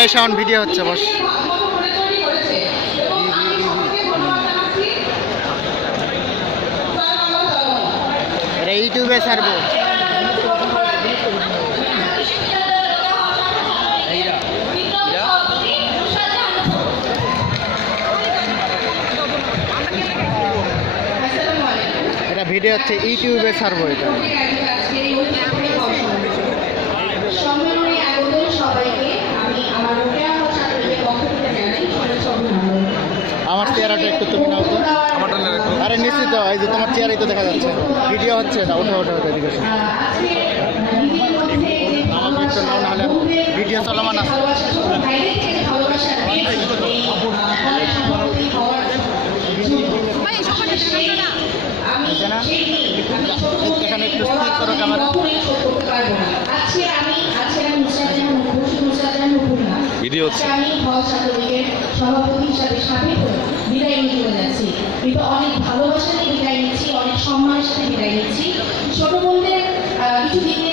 এই শাওন ভিডিও হচ্ছে বস। এটা ইউটিউবে ছাড়বো। এটা ভিডিও হচ্ছে ইউটিউবে ছাড়বো এটা। আমার চেহারাটা একটু তুমি নাও তো। আরে নিশ্চিত, এই যে তোমার চেহারাই তো দেখা যাচ্ছে, ভিডিও হচ্ছে না। ওঠো ওঠো ওঠো, এদিকে এসো। আমাকে একটু নাও, নাহলে ভিডিও চলমান আছে। এখানে একটু স্থির করো ক্যামেরা। ভিডিও হচ্ছে। আমি হল ছাত্রলীগের সভাপতি হিসাবে সাথে বিদায় নিয়ে চলে যাচ্ছি, কিন্তু অনেক ভালোবাসা নিয়ে বিদায় নিচ্ছি, অনেক সম্মানের সাথে বিদায় নিচ্ছি। ছোট বোনদের কিছু দিনের